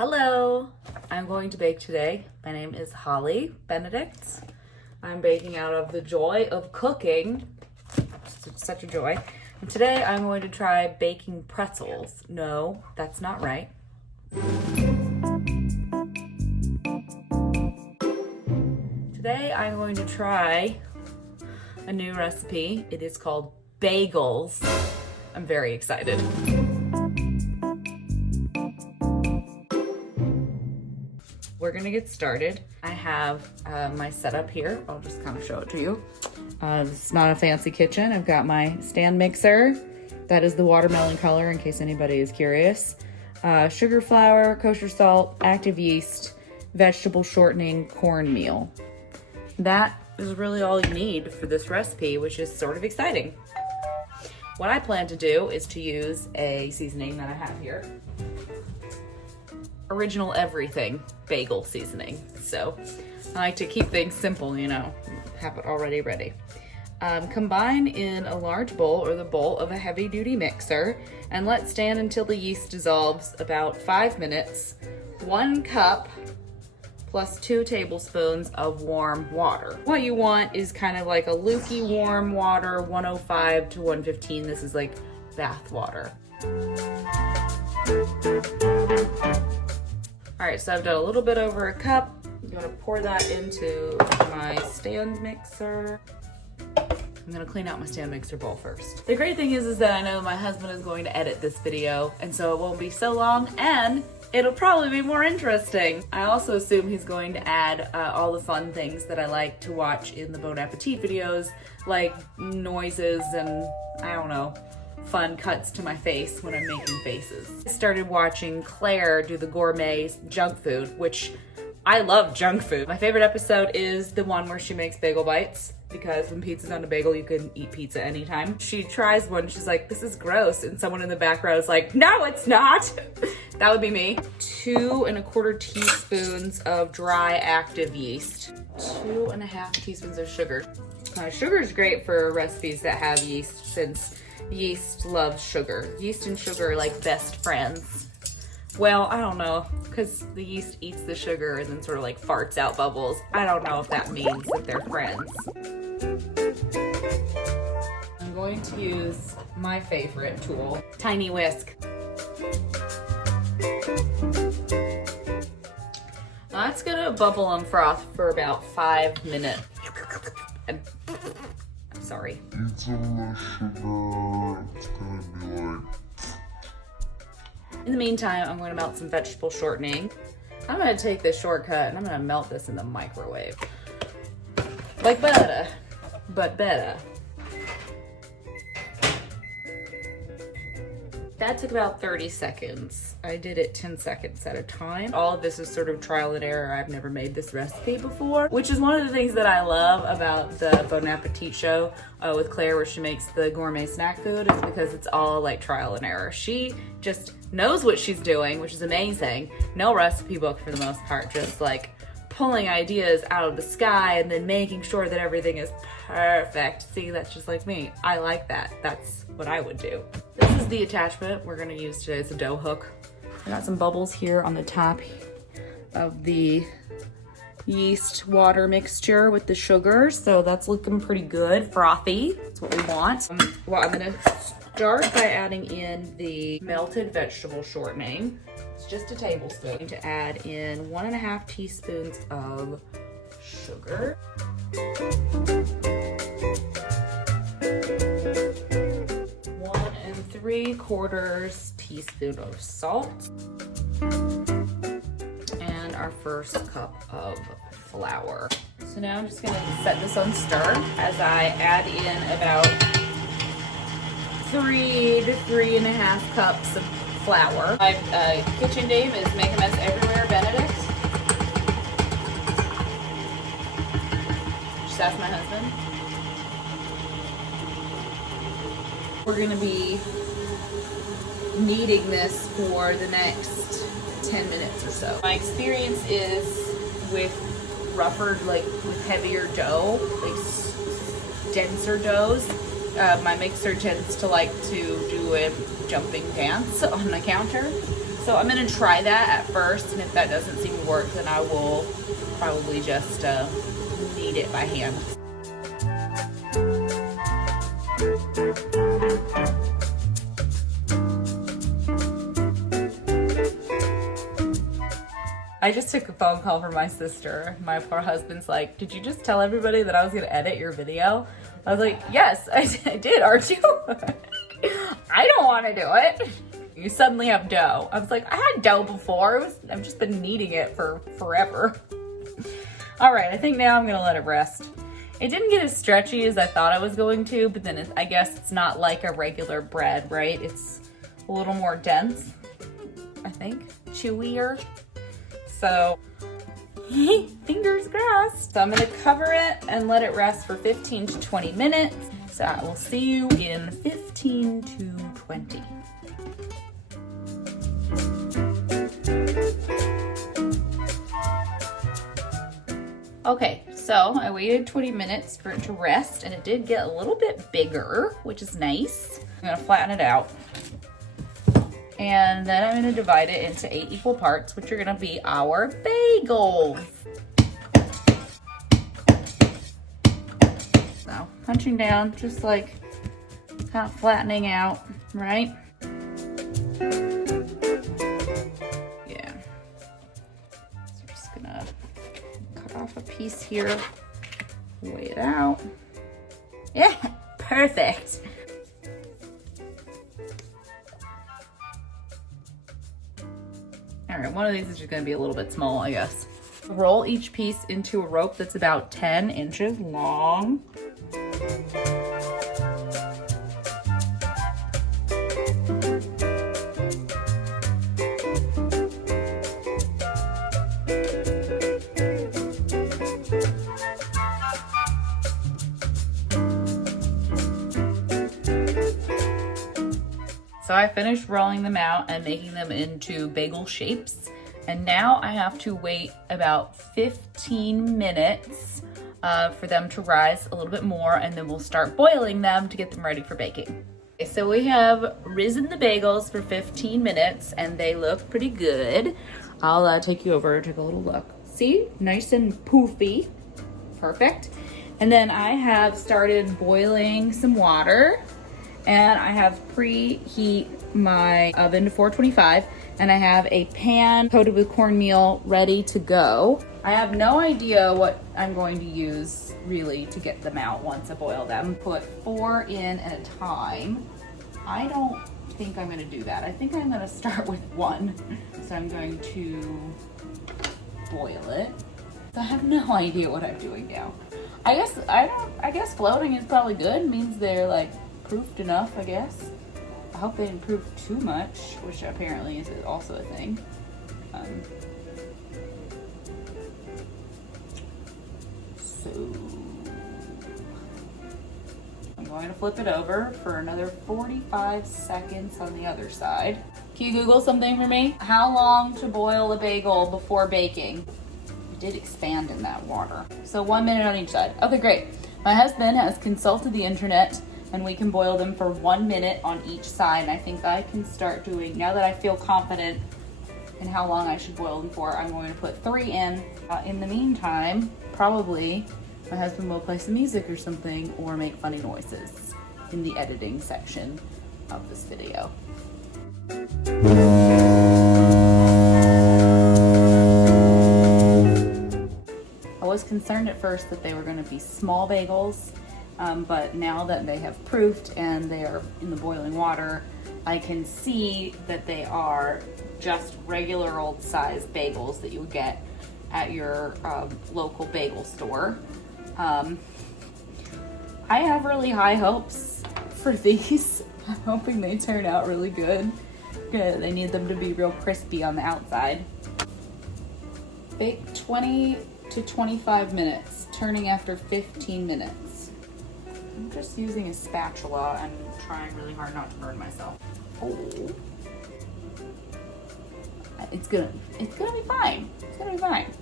Hello, I'm going to bake today. My name is Holly Benedict. I'm baking out of the joy of cooking. It's such a joy. And today I'm going to try baking pretzels. No, that's not right. Today I'm going to try a new recipe. It is called bagels. I'm very excited. We're gonna get started. I have my setup here. I'll just kind of show it to you. It's not a fancy kitchen. I've got my stand mixer. That is the watermelon color in case anybody is curious. Sugar, flour, kosher salt, active yeast, vegetable shortening, cornmeal. That is really all you need for this recipe, which is sort of exciting. What I plan to do is to use a seasoning that I have here. Original everything bagel seasoning. So I like to keep things simple, you know, have it already ready. Combine in a large bowl or the bowl of a heavy duty mixer and let stand until the yeast dissolves about 5 minutes. 1 cup plus 2 tablespoons of warm water. What you want is kind of like a lukewarm water, 105 to 115. This is like bath water. All right, so I've done a little bit over a cup. I'm gonna pour that into my stand mixer. I'm gonna clean out my stand mixer bowl first. The great thing is that I know my husband is going to edit this video, and so it won't be so long, and it'll probably be more interesting. I also assume he's going to add all the fun things that I like to watch in the Bon Appetit videos, like noises and, I don't know, fun cuts to my face when I'm making faces. I started watching Claire do the gourmet junk food, which I love junk food. My favorite episode is the one where she makes bagel bites, because when pizza's on a bagel, you can eat pizza anytime. She tries one, she's like, this is gross, and someone in the background is like, no, it's not. That would be me. 2 1/4 teaspoons of dry active yeast. 2 1/2 teaspoons of sugar. Sugar is great for recipes that have yeast, since yeast loves sugar. Yeast and sugar are like best friends. Well, I don't know, because the yeast eats the sugar and then sort of like farts out bubbles. I don't know if that means that they're friends. I'm going to use my favorite tool, tiny whisk. That's gonna bubble and froth for about 5 minutes. Sorry. Eat some of the sugar. It's gonna be like... In the meantime, I'm going to melt some vegetable shortening. I'm going to take this shortcut and I'm going to melt this in the microwave. Like butter, but better. That took about 30 seconds. I did it 10 seconds at a time. All of this is sort of trial and error. I've never made this recipe before, which is one of the things that I love about the Bon Appetit show with Claire, where she makes the gourmet snack food, is because it's all like trial and error. She just knows what she's doing, which is amazing. No recipe book for the most part, just like pulling ideas out of the sky and then making sure that everything is perfect. See, that's just like me. I like that. That's what I would do. This is the attachment we're gonna use today. It's a dough hook. I got some bubbles here on the top of the yeast water mixture with the sugar, so that's looking pretty good, frothy. That's what we want. Well, I'm gonna start by adding in the melted vegetable shortening. It's just a tablespoon. I'm going to add in 1 1/2 teaspoons of sugar. 1 3/4 teaspoon of salt. And our first cup of flour. So now I'm just gonna set this on stir as I add in about 3 to 3 1/2 cups of flour. My kitchen name is Make a Mess Everywhere Benedict. Just ask my husband. We're gonna be kneading this for the next 10 minutes or so. My experience is with rougher, like with heavier dough, like denser doughs. My mixer tends to like to do a jumping dance on the counter. So I'm gonna try that at first, and if that doesn't seem to work, then I will probably just knead it by hand. I just took a phone call from my sister. My poor husband's like, did you just tell everybody that I was gonna edit your video? I was like, yes, I did, aren't you? I don't wanna do it. You suddenly have dough. I was like, I had dough before. I've just been kneading it for forever. All right, I think now I'm gonna let it rest. It didn't get as stretchy as I thought I was going to, but then I guess it's not like a regular bread, right? It's a little more dense, I think, chewier. So, fingers crossed. So I'm gonna cover it and let it rest for 15 to 20 minutes. So I will see you in 15 to 20. Okay, so I waited 20 minutes for it to rest, and it did get a little bit bigger, which is nice. I'm gonna flatten it out. And then I'm gonna divide it into 8 equal parts, which are gonna be our bagels. So punching down, just like kind of flattening out, right? Yeah. So just gonna cut off a piece here, weigh it out. Yeah, perfect. All right, one of these is just gonna be a little bit small, I guess. Roll each piece into a rope that's about 10 inches long. So I finished rolling them out and making them into bagel shapes. And now I have to wait about 15 minutes for them to rise a little bit more, and then we'll start boiling them to get them ready for baking. Okay, so we have risen the bagels for 15 minutes and they look pretty good. I'll take you over and take a little look. See, nice and poofy, perfect. And then I have started boiling some water, and I have preheat my oven to 425, and I have a pan coated with cornmeal ready to go. I have no idea what I'm going to use really to get them out once I boil them. Put 4 in at a time. I don't think I'm gonna do that. I think I'm gonna start with 1. So I'm going to boil it. So I have no idea what I'm doing now. I guess floating is probably good. It means they're like proofed enough, I guess. I hope they didn't proof too much, which apparently is also a thing. So I'm going to flip it over for another 45 seconds on the other side. Can you Google something for me? How long to boil a bagel before baking? It did expand in that water. So 1 minute on each side. Okay, great. My husband has consulted the internet, and we can boil them for 1 minute on each side. And I think I can start doing, now that I feel confident in how long I should boil them for, I'm going to put 3 in. In the meantime, probably my husband will play some music or something, or make funny noises in the editing section of this video. I was concerned at first that they were going to be small bagels, but now that they have proofed and they are in the boiling water, I can see that they are just regular old size bagels that you would get at your local bagel store. I have really high hopes for these. I'm hoping they turn out really good. They need them to be real crispy on the outside. Bake 20 to 25 minutes, turning after 15 minutes. I'm just using a spatula and trying really hard not to burn myself. Oh. It's gonna be fine. It's gonna be fine.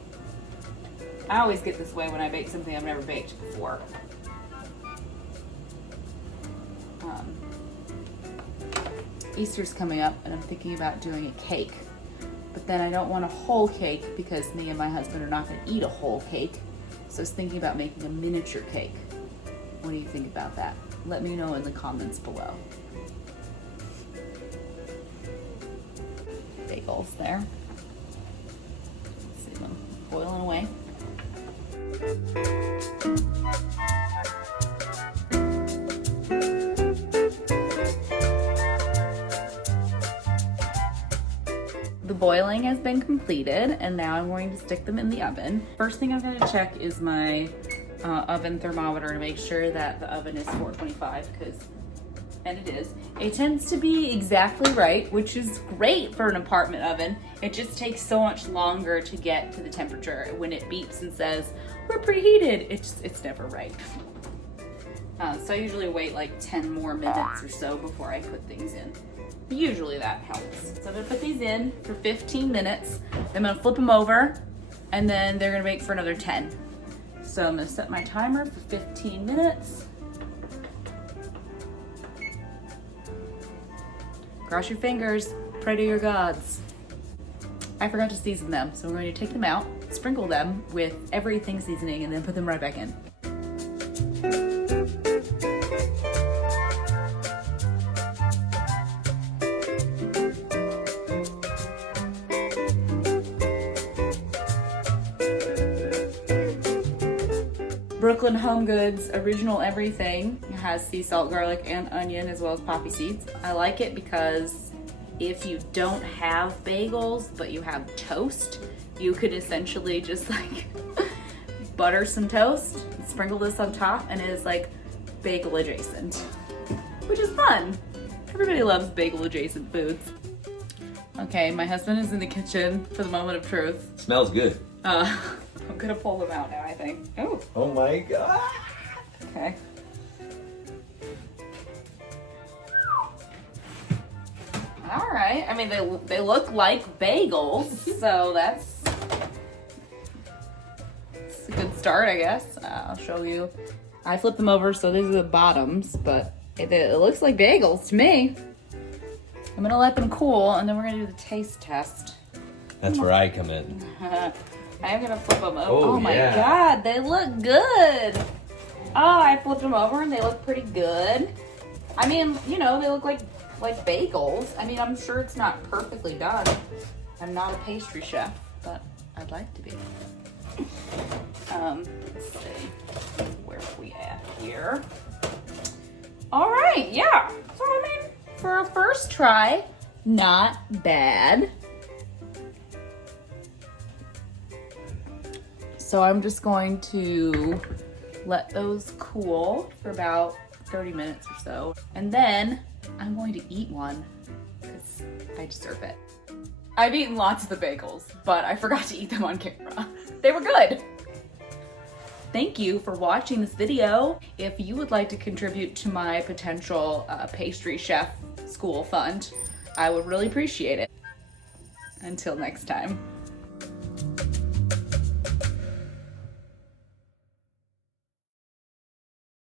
I always get this way when I bake something I've never baked before. Easter's coming up, and I'm thinking about doing a cake then I don't want a whole cake because me and my husband are not gonna eat a whole cake. So I was thinking about making a miniature cake. What do you think about that? Let me know in the comments below. Bagels there. See them boiling away. The boiling has been completed and now I'm going to stick them in the oven. First thing I'm going to check is my oven thermometer to make sure that the oven is 425 and it is. It tends to be exactly right, which is great for an apartment oven. It just takes so much longer to get to the temperature. When it beeps and says, we're preheated, it's never right. So I usually wait like 10 more minutes or so before I put things in. Usually that helps. So I'm gonna put these in for 15 minutes. I'm gonna flip them over and then they're gonna bake for another 10. So I'm gonna set my timer for 15 minutes. Cross your fingers, pray to your gods. I forgot to season them, so we're going to take them out, sprinkle them with everything seasoning, and then put them right back in. Brooklyn Home Goods original everything has sea salt, garlic, and onion, as well as poppy seeds. I like it because if you don't have bagels, but you have toast, you could essentially just like butter some toast, sprinkle this on top, and it is like bagel adjacent, which is fun. Everybody loves bagel adjacent foods. Okay, my husband is in the kitchen for the moment of truth. Smells good. I'm gonna pull them out now, I think. Oh. Oh my God. Okay. All right. I mean, they look like bagels, so that's a good start, I guess. I'll show you. I flipped them over, so these are the bottoms, but it looks like bagels to me. I'm gonna let them cool, and then we're gonna do the taste test. That's where I come in. I am gonna flip them over. Oh my yeah. God, they look good. Oh, I flipped them over and they look pretty good. I mean, you know, they look like bagels. I mean, I'm sure it's not perfectly done. I'm not a pastry chef, but I'd like to be. Let's see, where are we at here? All right, yeah. So I mean, for a first try, not bad. So I'm just going to let those cool for about 30 minutes or so. And then I'm going to eat one because I deserve it. I've eaten lots of the bagels, but I forgot to eat them on camera. They were good. Thank you for watching this video. If you would like to contribute to my potential pastry chef school fund, I would really appreciate it. Until next time.